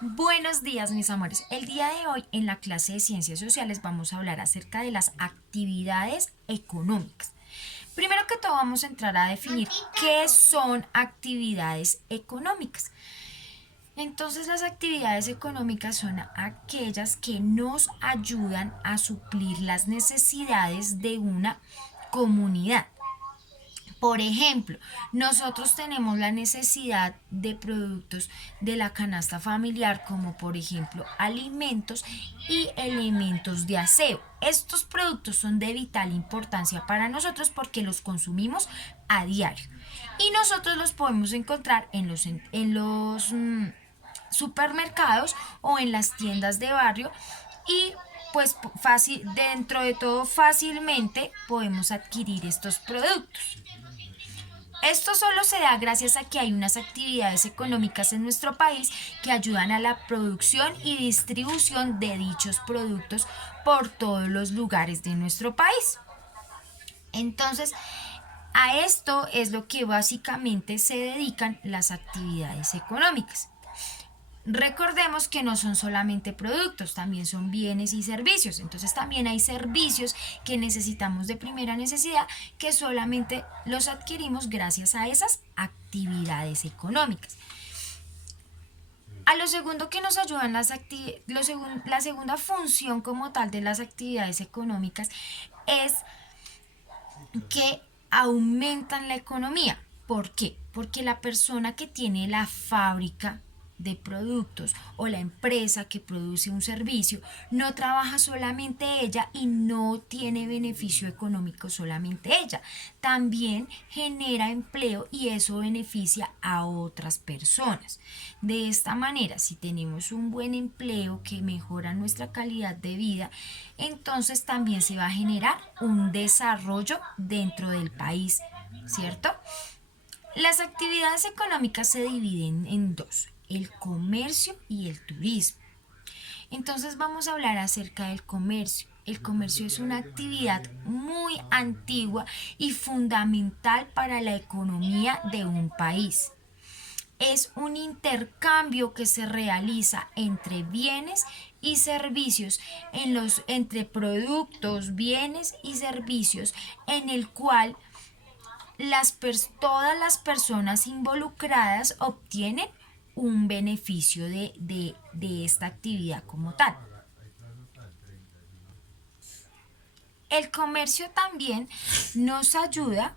Buenos días, mis amores. El día de hoy en la clase de Ciencias Sociales vamos a hablar acerca de las actividades económicas. Primero que todo vamos a entrar a definir qué son actividades económicas. Entonces las actividades económicas son aquellas que nos ayudan a suplir las necesidades de una comunidad. Por ejemplo, nosotros tenemos la necesidad de productos de la canasta familiar, como por ejemplo alimentos y elementos de aseo. Estos productos son de vital importancia para nosotros porque los consumimos a diario. Y nosotros los podemos encontrar en los supermercados o en las tiendas de barrio y pues fácil, dentro de todo fácilmente podemos adquirir estos productos. Esto solo se da gracias a que hay unas actividades económicas en nuestro país que ayudan a la producción y distribución de dichos productos por todos los lugares de nuestro país. Entonces, a esto es lo que básicamente se dedican las actividades económicas. Recordemos que no son solamente productos, también son bienes y servicios. Entonces también hay servicios que necesitamos de primera necesidad que solamente los adquirimos gracias a esas actividades económicas. A lo segundo que nos ayudan la segunda función como tal de las actividades económicas es que aumentan la economía. ¿Por qué? Porque la persona que tiene la fábrica de productos o la empresa que produce un servicio no trabaja solamente ella y no tiene beneficio económico solamente ella, también genera empleo y eso beneficia a otras personas. De esta manera, si tenemos un buen empleo que mejora nuestra calidad de vida, entonces también se va a generar un desarrollo dentro del país, ¿cierto? Las actividades económicas se dividen en dos, el comercio y el turismo. Entonces vamos a hablar acerca del comercio. El comercio es una actividad muy antigua y fundamental para la economía de un país. Es un intercambio que se realiza entre bienes y servicios, entre productos, bienes y servicios, en el cual todas las personas involucradas obtienen un beneficio de esta actividad como tal. El comercio también nos ayuda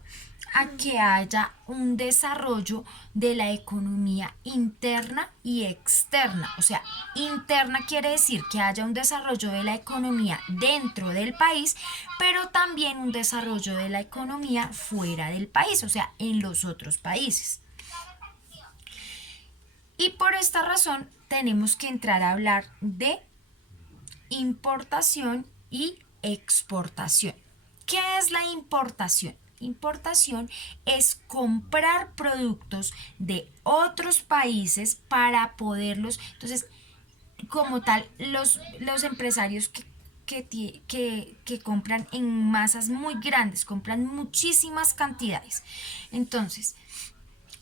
a que haya un desarrollo de la economía interna y externa. O sea, interna quiere decir que haya un desarrollo de la economía dentro del país, pero también un desarrollo de la economía fuera del país, o sea, en los otros países. Y por esta razón tenemos que entrar a hablar de importación y exportación. ¿Qué es la importación? Importación es comprar productos de otros países para poderlos, entonces, como tal, los empresarios que compran en masas muy grandes, compran muchísimas cantidades. Entonces,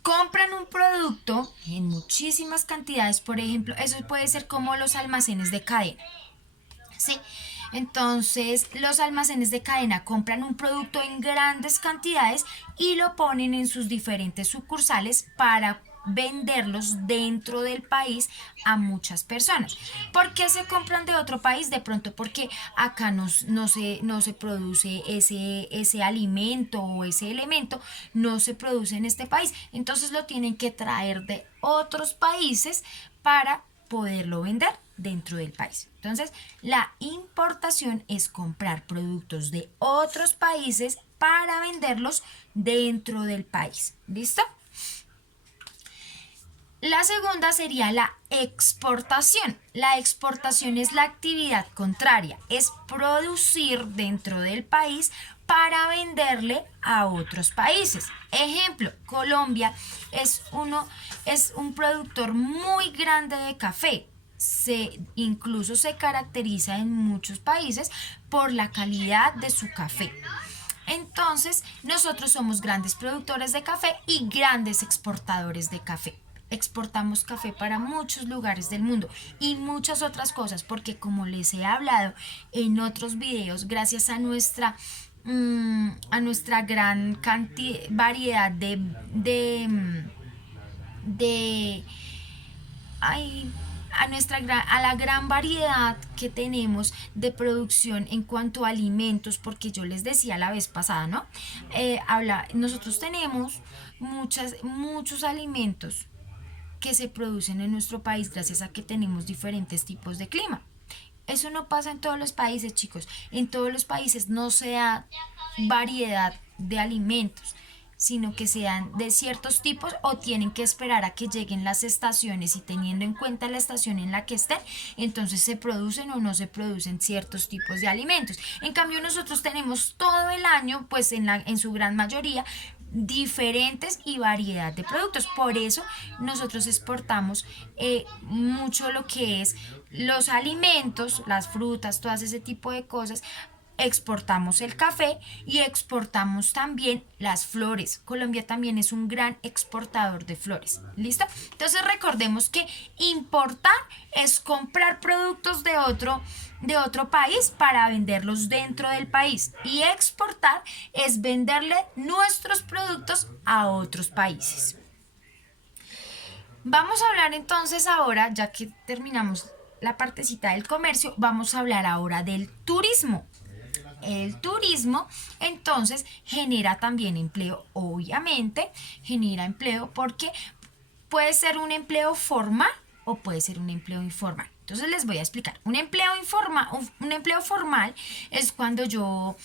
compran un producto en muchísimas cantidades, por ejemplo, eso puede ser como los almacenes de cadena. ¿Sí? Entonces los almacenes de cadena compran un producto en grandes cantidades y lo ponen en sus diferentes sucursales para venderlos dentro del país a muchas personas. ¿Por qué se compran de otro país? De pronto porque acá no se produce ese alimento o ese elemento, no se produce en este país. Entonces lo tienen que traer de otros países para poderlo vender dentro del país. Entonces, la importación es comprar productos de otros países para venderlos dentro del país. ¿Listo? La segunda sería la exportación. La exportación es la actividad contraria, es producir dentro del país para venderle a otros países. Ejemplo, Colombia es un productor muy grande de café. Incluso se caracteriza en muchos países por la calidad de su café. Entonces, nosotros somos grandes productores de café y grandes exportadores de café. exportamos café para muchos lugares del mundo y muchas otras cosas, porque como les he hablado en otros videos, gracias a nuestra gran cantidad, variedad de ay, a la gran variedad que tenemos de producción en cuanto a alimentos, porque yo les decía la vez pasada, ¿no? Nosotros tenemos muchos alimentos que se producen en nuestro país gracias a que tenemos diferentes tipos de clima. Eso no pasa en todos los países, chicos. En todos los países no se da variedad de alimentos, sino que sean de ciertos tipos o tienen que esperar a que lleguen las estaciones y teniendo en cuenta la estación en la que estén, entonces se producen o no se producen ciertos tipos de alimentos. En cambio nosotros tenemos todo el año, pues en su gran mayoría, diferentes y variedad de productos. Por eso nosotros exportamos mucho lo que es los alimentos, las frutas, todas ese tipo de cosas. Exportamos el café y exportamos también las flores. Colombia también es un gran exportador de flores. ¿Listo? Entonces recordemos que importar es comprar productos de otro país para venderlos dentro del país. Y exportar es venderle nuestros productos a otros países. Vamos a hablar entonces ahora, ya que terminamos la partecita del comercio, vamos a hablar ahora del turismo. El turismo entonces genera también empleo, obviamente genera empleo porque puede ser un empleo formal o puede ser un empleo informal. Entonces les voy a explicar. Un empleo formal es cuando yo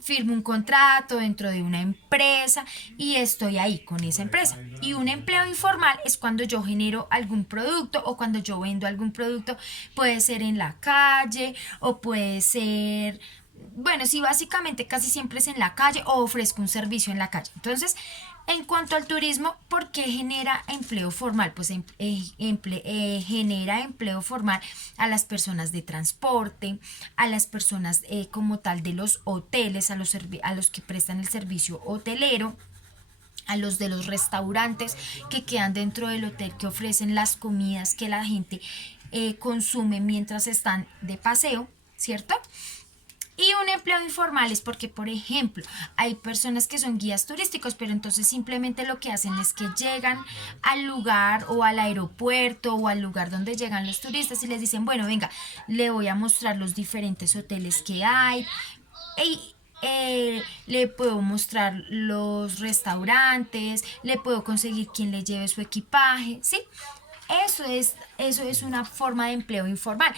firmo un contrato dentro de una empresa y estoy ahí con esa empresa. Y un empleo informal es cuando yo genero algún producto o cuando yo vendo algún producto, puede ser en la calle o puede ser, bueno, sí, básicamente casi siempre es en la calle o ofrezco un servicio en la calle. Entonces, en cuanto al turismo, ¿por qué genera empleo formal? Pues genera empleo formal a las personas de transporte, a las personas como tal de los hoteles, a los que prestan el servicio hotelero, a los de los restaurantes que quedan dentro del hotel, que ofrecen las comidas que la gente consume mientras están de paseo, ¿cierto? Y un empleo informal es porque, por ejemplo, hay personas que son guías turísticos, pero entonces simplemente lo que hacen es que llegan al lugar o al aeropuerto o al lugar donde llegan los turistas y les dicen, bueno, venga, le voy a mostrar los diferentes hoteles que hay. Y le puedo mostrar los restaurantes, le puedo conseguir quien le lleve su equipaje, ¿sí? Eso es una forma de empleo informal.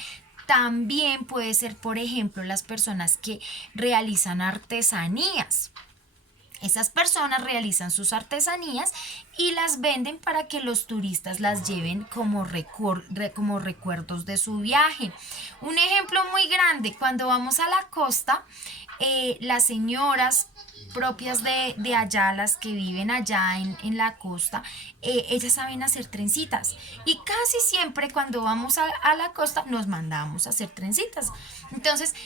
También puede ser, por ejemplo, las personas que realizan artesanías. Esas personas realizan sus artesanías y las venden para que los turistas las lleven como recuerdos de su viaje. Un ejemplo muy grande, cuando vamos a la costa, las señoras propias de allá, las que viven allá en la costa, ellas saben hacer trencitas y casi siempre cuando vamos a la costa nos mandamos a hacer trencitas. Entonces,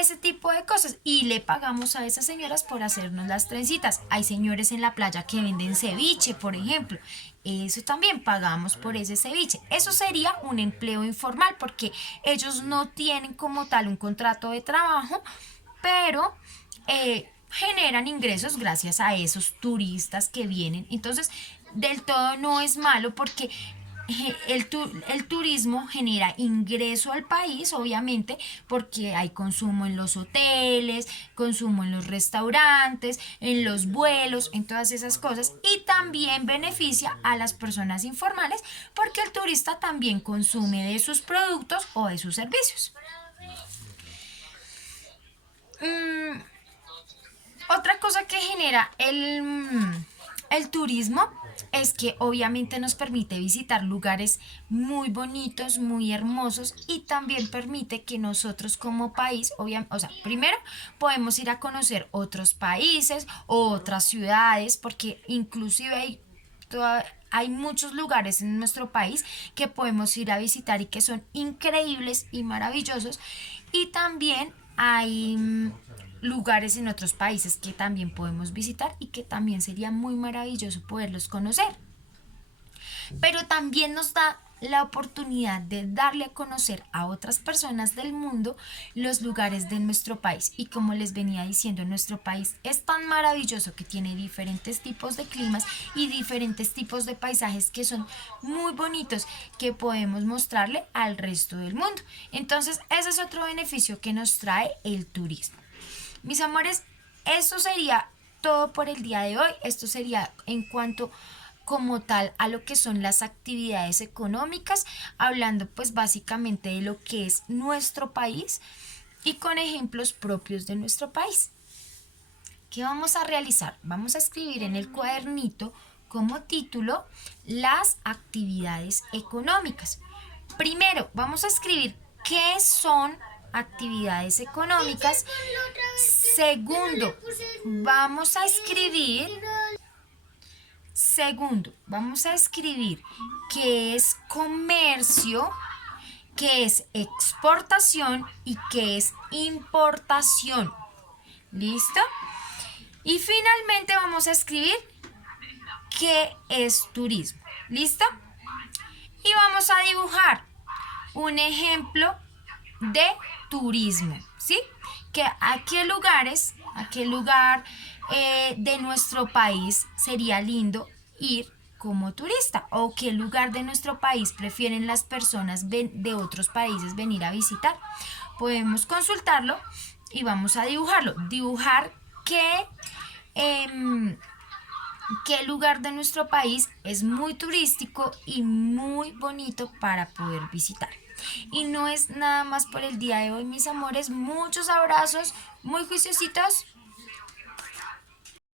ese tipo de cosas y le pagamos a esas señoras por hacernos las trencitas. Hay señores en la playa que venden ceviche, por ejemplo. Eso también pagamos por ese ceviche. Eso sería un empleo informal porque ellos no tienen como tal un contrato de trabajo, pero generan ingresos gracias a esos turistas que vienen. Entonces, del todo no es malo porque el turismo genera ingreso al país, obviamente, porque hay consumo en los hoteles, consumo en los restaurantes, en los vuelos, en todas esas cosas. Y también beneficia a las personas informales porque el turista también consume de sus productos o de sus servicios. Mm, Otra cosa que genera el turismo es que obviamente nos permite visitar lugares muy bonitos, muy hermosos y también permite que nosotros como país, o sea, primero podemos ir a conocer otros países o otras ciudades porque inclusive hay muchos lugares en nuestro país que podemos ir a visitar y que son increíbles y maravillosos y también hay lugares en otros países que también podemos visitar y que también sería muy maravilloso poderlos conocer. pero también nos da la oportunidad de darle a conocer a otras personas del mundo los lugares de nuestro país. Y como les venía diciendo, nuestro país es tan maravilloso que tiene diferentes tipos de climas y diferentes tipos de paisajes que son muy bonitos, que podemos mostrarle al resto del mundo. Entonces ese es otro beneficio que nos trae el turismo. Mis amores, eso sería todo por el día de hoy. Esto sería en cuanto como tal a lo que son las actividades económicas, hablando pues básicamente de lo que es nuestro país y con ejemplos propios de nuestro país. ¿Qué vamos a realizar? Vamos a escribir en el cuadernito como título las actividades económicas. Primero, vamos a escribir qué son actividades económicas. Segundo, vamos a escribir qué es comercio, qué es exportación y qué es importación. ¿Listo? Y finalmente vamos a escribir qué es turismo. ¿Listo? Y vamos a dibujar un ejemplo de turismo, ¿sí? Que a qué lugar de nuestro país sería lindo ir como turista, o qué lugar de nuestro país prefieren las personas de otros países venir a visitar. Podemos consultarlo y vamos a dibujarlo. Dibujar qué lugar de nuestro país es muy turístico y muy bonito para poder visitar. Y no es nada más por el día de hoy, mis amores. Muchos abrazos, muy juiciositos.